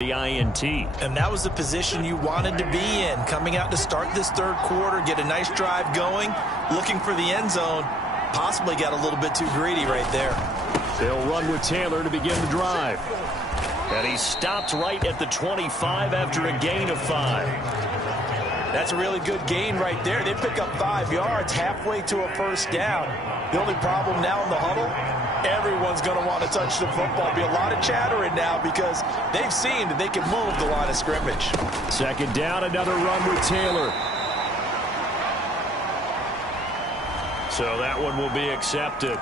the INT. And that was the position you wanted to be in. Coming out to start this third quarter, get a nice drive going, looking for the end zone. Possibly got a little bit too greedy right there. They'll run with Taylor to begin the drive. And he stopped right at the 25 after a gain of 5. That's a really good gain right there. They pick up 5 yards halfway to a first down. The only problem now in the huddle, everyone's going to want to touch the football. Be a lot of chattering now because they've seen that they can move the line of scrimmage. Second down, another run with Taylor. So that one will be accepted.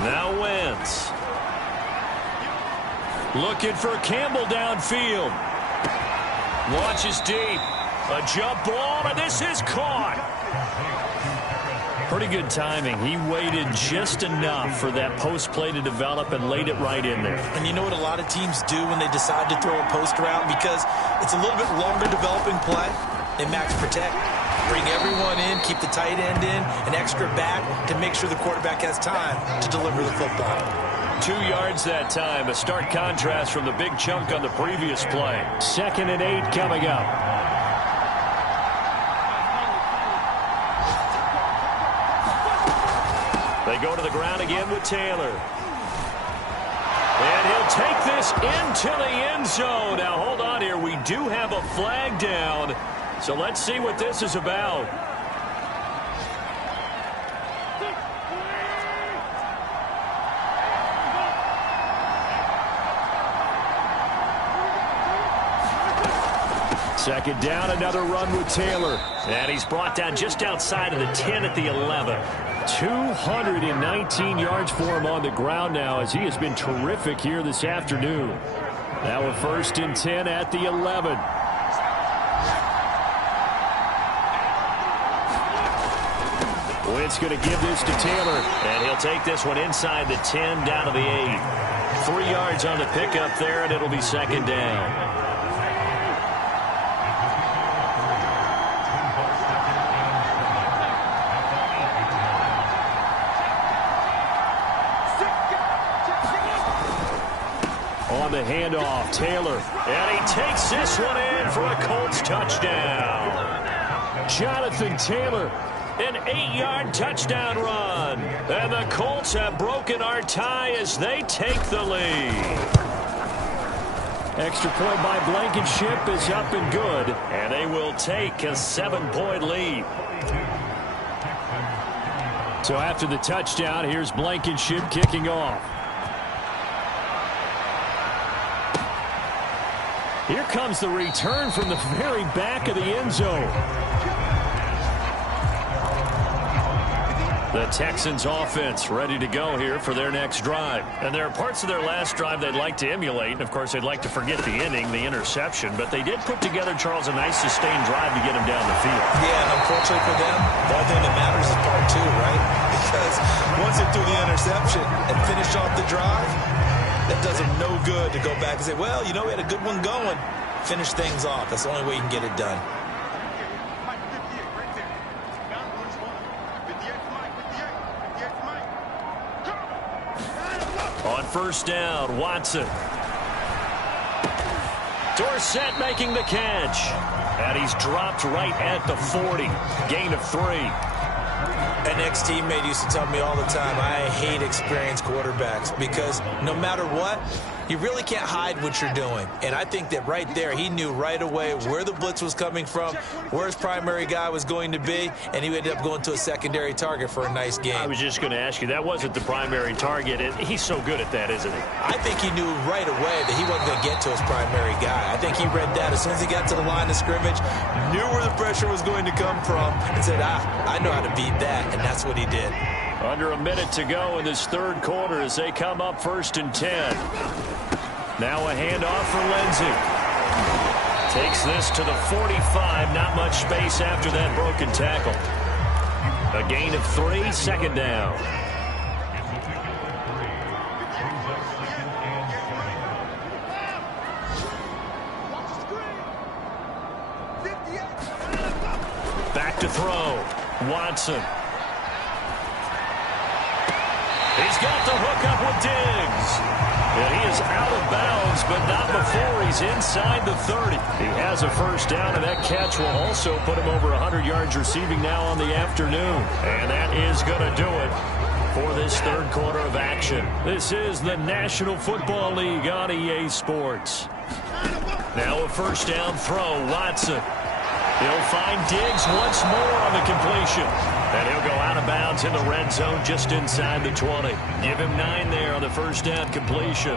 Now Wentz. Looking for Campbell downfield. Launches deep. A jump ball, and this is caught. Pretty good timing. He waited just enough for that post play to develop and laid it right in there. And you know what a lot of teams do when they decide to throw a post route? Because it's a little bit longer developing play. They max protect. Bring everyone in, keep the tight end in, an extra back to make sure the quarterback has time to deliver the football. 2 yards that time, a stark contrast from the big chunk on the previous play. 2nd and 8 coming up. They go to the ground again with Taylor. And he'll take this into the end zone. Now hold on here, we do have a flag down. So let's see what this is about. Second down, another run with Taylor. And he's brought down just outside of the 10 at the 11. 219 yards for him on the ground now as he has been terrific here this afternoon. Now a 1st and 10 at the 11. Wentz going to give this to Taylor. And he'll take this one inside the 10 down to the 8. 3 yards on the pickup there, and it'll be 2nd down. On the handoff, Taylor. And he takes this one in for a Colts touchdown. Jonathan Taylor. An 8-yard touchdown run. And the Colts have broken our tie as they take the lead. Extra point by Blankenship is up and good. And they will take a 7-point lead. So after the touchdown, here's Blankenship kicking off. Here comes the return from the very back of the end zone. The Texans offense ready to go here for their next drive. And there are parts of their last drive they'd like to emulate. And, of course, they'd like to forget the inning, the interception. But they did put together, Charles, a nice sustained drive to get him down the field. Yeah, and unfortunately for them, the only thing that matters is part 2, right? Because once they threw the interception and finished off the drive, that does them no good to go back and say, well, you know, we had a good one going. Finish things off. That's the only way you can get it done. On 1st down, Watson. Dorsett making the catch. And he's dropped right at the 40. Gain of 3. An ex-teammate used to tell me all the time, I hate experienced quarterbacks because no matter what, you really can't hide what you're doing. And I think that right there, he knew right away where the blitz was coming from, where his primary guy was going to be, and he ended up going to a secondary target for a nice game. I was just going to ask you, that wasn't the primary target. He's so good at that, isn't he? I think he knew right away that he wasn't going to get to his primary guy. I think he read that as soon as he got to the line of scrimmage, knew where the pressure was going to come from, and said, I know how to beat that, and that's what he did. Under a minute to go in this third quarter as they come up 1st and 10. Now a handoff for Lindsey. Takes this to the 45. Not much space after that broken tackle. A gain of 3, 2nd down. back to throw. Watson. He's got the hook up with Diggs. And he is out of bounds, but not before he's inside the 30. He has a first down, and that catch will also put him over 100 yards receiving now on the afternoon. And that is going to do it for this third quarter of action. This is the National Football League on EA Sports. Now a first down throw. Watson. He'll find Diggs once more on the completion. And he'll go out of bounds in the red zone just inside the 20. Give him 9 there on the first down completion.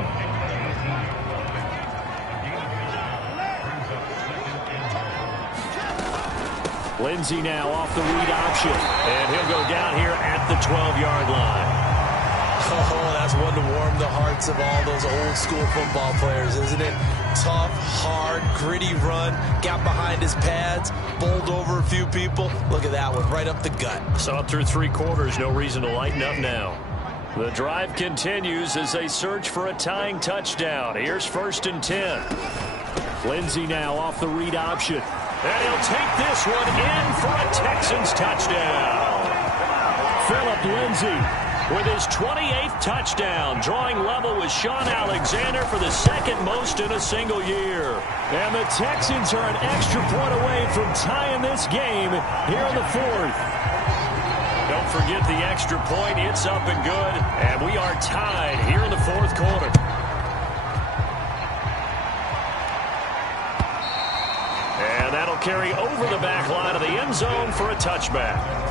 Lindsey now off the read option. And he'll go down here at the 12-yard line. Oh, that's one to warm the hearts of all those old school football players, isn't it? Tough, hard, gritty run, got behind his pads, bowled over a few people. Look at that one, right up the gut. Saw it through 3 quarters, no reason to lighten up now. The drive continues as they search for a tying touchdown. Here's 1st and 10. Lindsey now off the read option. And he'll take this one in for a Texans touchdown. Phillip Lindsay with his 28th touchdown, drawing level with Sean Alexander for the 2nd most in a single year. And the Texans are an extra point away from tying this game here in the 4th. Don't forget the extra point. It's up and good. And we are tied here in the 4th quarter. And that'll carry over the back line of the end zone for a touchback.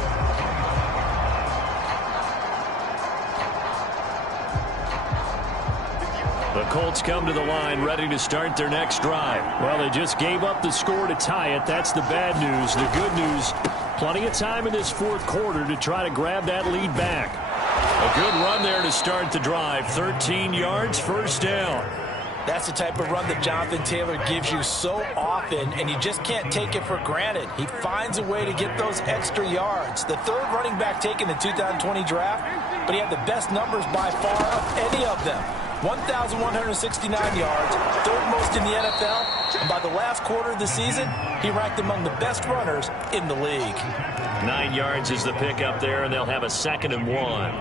The Colts come to the line ready to start their next drive. Well, they just gave up the score to tie it. That's the bad news. The good news, plenty of time in this 4th quarter to try to grab that lead back. A good run there to start the drive. 13 yards, first down. That's the type of run that Jonathan Taylor gives you so often, and you just can't take it for granted. He finds a way to get those extra yards. The 3rd running back taken in the 2020 draft, but he had the best numbers by far of any of them. 1,169 yards, 3rd most in the NFL, and by the last quarter of the season, he ranked among the best runners in the league. 9 yards is the pickup there, and they'll have a 2nd and 1.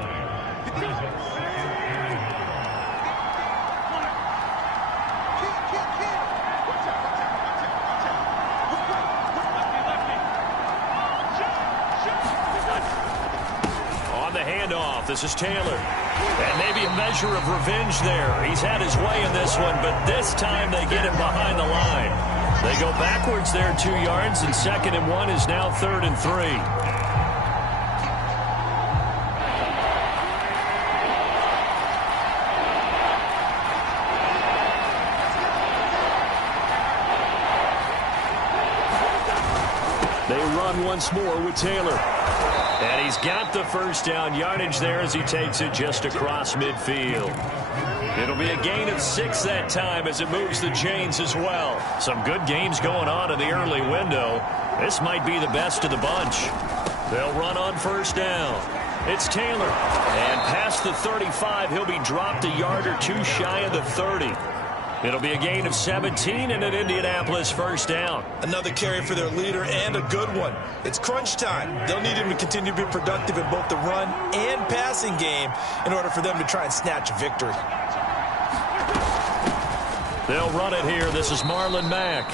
This is Taylor. And maybe a measure of revenge there. He's had his way in this one, but this time they get him behind the line. They go backwards there 2 yards, and 2nd and 1 is now 3rd and 3. Once more with Taylor. And he's got the first down yardage there as he takes it just across midfield. It'll be a gain of 6 that time as it moves the chains as well. Some good games going on in the early window. This might be the best of the bunch. They'll run on first down. It's Taylor. And past the 35, he'll be dropped a yard or 2 shy of the 30. It'll be a gain of 17 and an Indianapolis first down. Another carry for their leader and a good one. It's crunch time. They'll need him to continue to be productive in both the run and passing game in order for them to try and snatch a victory. They'll run it here. This is Marlon Mack.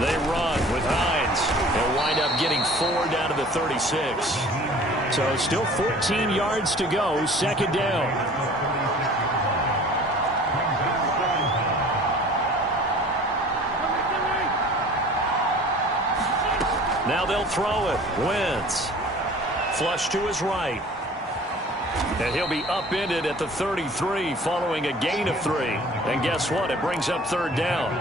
They run with Hines. They'll wind up getting 4 down to the 36. So still 14 yards to go, 2nd down. Now they'll throw it. Wentz. Flush to his right. And he'll be upended at the 33 following a gain of 3. And guess what? It brings up 3rd down.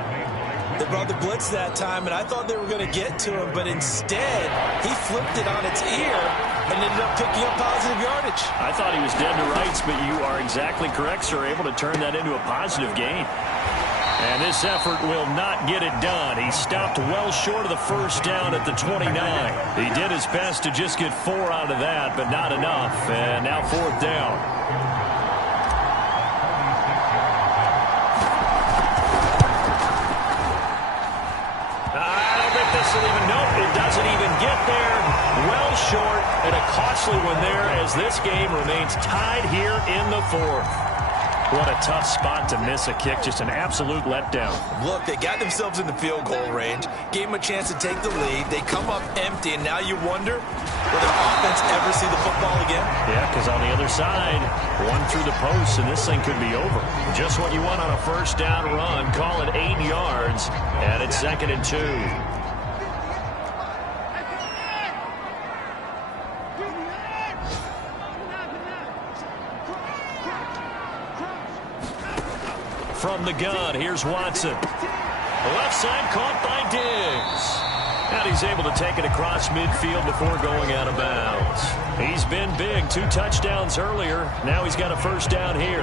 They brought the blitz that time, and I thought they were going to get to him, but instead, he flipped it on its ear and ended up picking up positive yardage. I thought he was dead to rights, but you are exactly correct, sir. Able to turn that into a positive gain. And this effort will not get it done. He stopped well short of the first down at the 29. He did his best to just get 4 out of that, but not enough. And now 4th down. I don't think this will even, nope, it doesn't even get there. Well short, and a costly one there as this game remains tied here in the 4th. What a tough spot to miss a kick. Just an absolute letdown. Look, they got themselves in the field goal range, gave them a chance to take the lead. They come up empty, and now you wonder, will their offense ever see the football again? Yeah, because on the other side, one through the post, and this thing could be over. Just what you want on a first down run. Call it 8 yards, and it's 2nd and 2. From the gun, here's Watson. The left side caught by Diggs. And he's able to take it across midfield before going out of bounds. He's been big. 2 touchdowns earlier. Now he's got a first down here.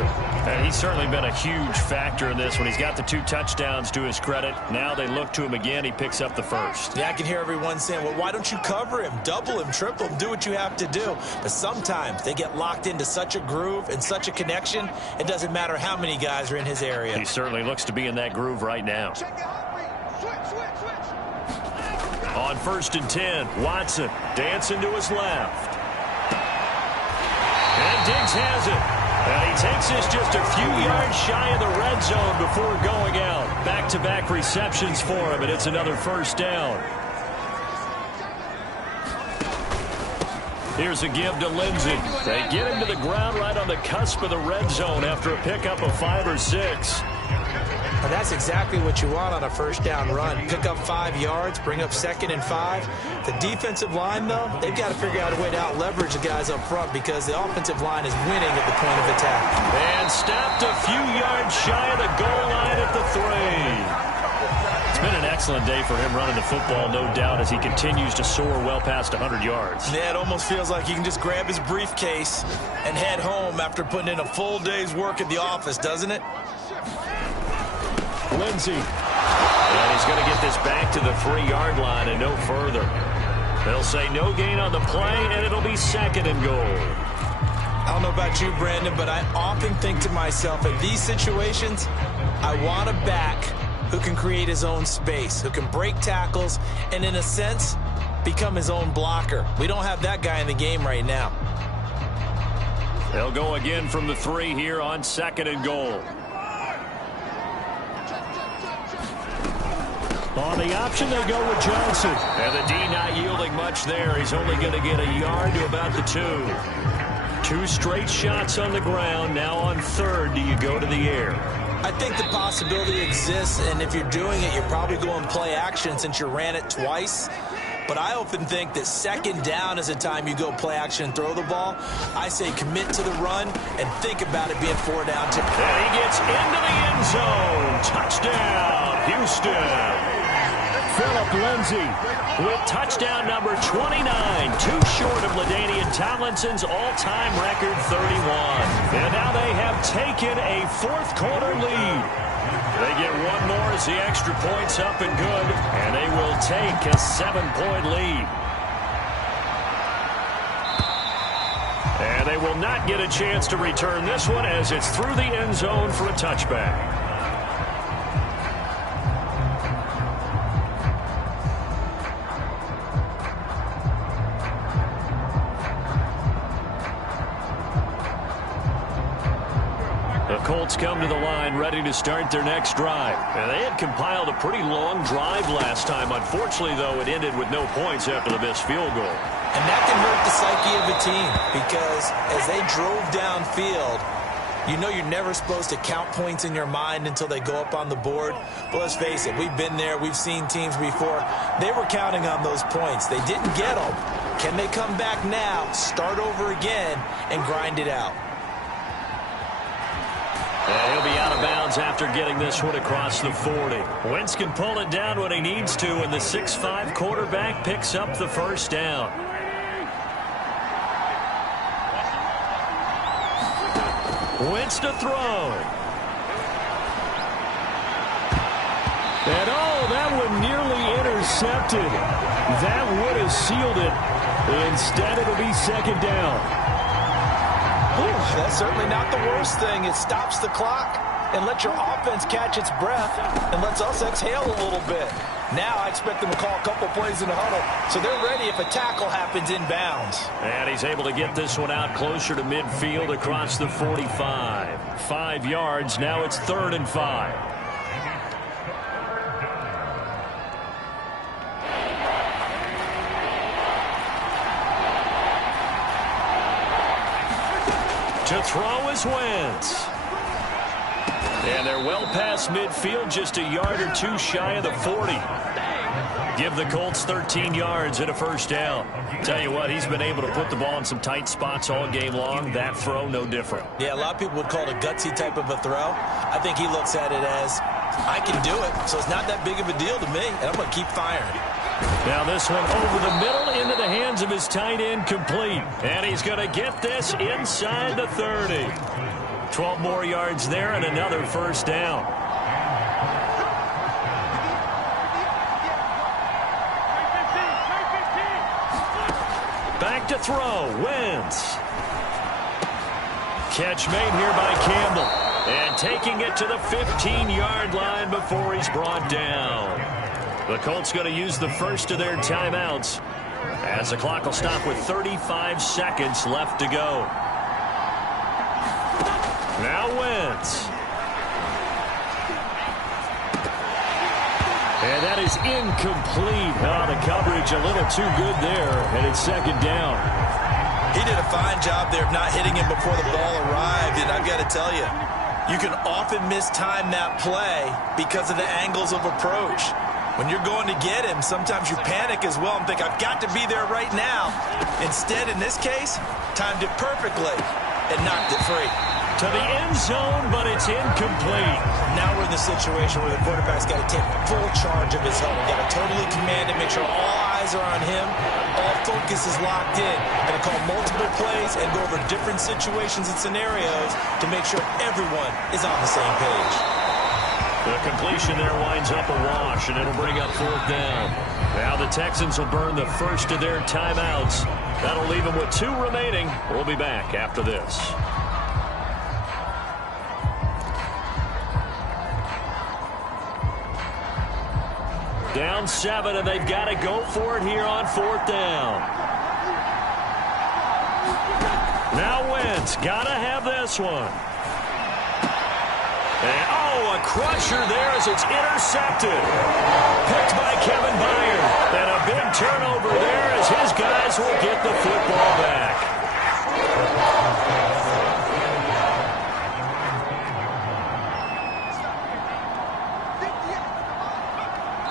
And he's certainly been a huge factor in this when he's got the 2 touchdowns to his credit. Now they look to him again. He picks up the first. Yeah, I can hear everyone saying, well, why don't you cover him, double him, triple him, do what you have to do. But sometimes they get locked into such a groove and such a connection, it doesn't matter how many guys are in his area. He certainly looks to be in that groove right now. On 1st and 10, Watson dancing to his left. And Diggs has it. And he takes this just a few yards shy of the red zone before going out. Back-to-back receptions for him, and it's another first down. Here's a give to Lindsey. They get him to the ground right on the cusp of the red zone after a pickup of 5 or 6. And that's exactly what you want on a first down run. Pick up 5 yards, bring up 2nd and 5. The defensive line, though, they've got to figure out a way to out-leverage the guys up front because the offensive line is winning at the point of attack. And stopped a few yards shy of the goal line at the 3. It's been an excellent day for him running the football, no doubt, as he continues to soar well past 100 yards. Yeah, it almost feels like he can just grab his briefcase and head home after putting in a full day's work at the office, doesn't it? Lindsey. And he's going to get this back to the 3-yard line and no further. They'll say no gain on the play, and it'll be 2nd and goal. I don't know about you, Brandon, but I often think to myself, in these situations, I want a back who can create his own space, who can break tackles, and in a sense, become his own blocker. We don't have that guy in the game right now. They'll go again from the 3 here on 2nd and goal. On the option, they go with Johnson. And the D not yielding much there. He's only going to get a yard to about the 2. 2 straight shots on the ground. Now on 3rd, do you go to the air? I think the possibility exists, and if you're doing it, you're probably going play action since you ran it twice. But I often think that 2nd down is a time you go play action and throw the ball. I say commit to the run and think about it being 4 down. And he gets into the end zone. Touchdown, Houston. Philip Lindsey with touchdown number 29, 2 short of LaDainian Tomlinson's all-time record 31. And now they have taken a 4th quarter lead. They get 1 more as the extra point's up and good, and they will take a 7-point lead. And they will not get a chance to return this one as it's through the end zone for a touchback. Colts come to the line ready to start their next drive. And they had compiled a pretty long drive last time. Unfortunately, though, it ended with no points after the missed field goal. And that can hurt the psyche of a team because as they drove downfield, you know you're never supposed to count points in your mind until they go up on the board. But let's face it, we've been there. We've seen teams before. They were counting on those points. They didn't get them. Can they come back now, start over again, and grind it out? And he'll be out of bounds after getting this one across the 40. Wentz can pull it down when he needs to, and the 6'5" quarterback picks up the first down. Wentz to throw. And oh, that one nearly intercepted. That would have sealed it. Instead, it'll be second down. Ooh, that's certainly not the worst thing. It stops the clock and lets your offense catch its breath and lets us exhale a little bit. Now I expect them to call a couple plays in the huddle, so they're ready if a tackle happens inbounds. And he's able to get this one out closer to midfield across the 45. 5 yards. Now it's 3rd and 5. To throw is Wentz. And they're well past midfield, just a yard or two shy of the 40. Give the Colts 13 yards and a first down. Tell you what, he's been able to put the ball in some tight spots all game long. That throw, no different. Yeah, a lot of people would call it a gutsy type of a throw. I think he looks at it as, I can do it, so it's not that big of a deal to me, and I'm going to keep firing. Now this one over the middle into the hands of his tight end, complete. And he's going to get this inside the 30. 12 more yards there and another first down. Back to throw, Wentz. Catch made here by Campbell. And taking it to the 15-yard line before he's brought down. The Colts going to use the first of their timeouts as the clock will stop with 35 seconds left to go. Now Wentz. And that is incomplete. Oh, the coverage a little too good there, and it's second down. He did a fine job there of not hitting him before the ball arrived, and I've got to tell you, you can often mistime that play because of the angles of approach. When you're going to get him, sometimes you panic as well and think, I've got to be there right now. Instead, in this case, timed it perfectly and knocked it free. To the end zone, but it's incomplete. Now we're in the situation where the quarterback's got to take full charge of his huddle. Got to totally command it, make sure all eyes are on him. All focus is locked in. Got to call multiple plays and go over different situations and scenarios to make sure everyone is on the same page. The completion there winds up a wash, and it'll bring up 4th down. Now the Texans will burn the first of their timeouts. That'll leave them with 2 remaining. We'll be back after this. Down 7, and they've got to go for it here on 4th down. Now Wentz, got to have this one. And, oh, a crusher there as it's intercepted. Picked by Kevin Byard. And a big turnover there as his guys will get the football back.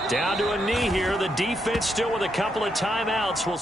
Down to a knee here. The defense still with a couple of timeouts. We'll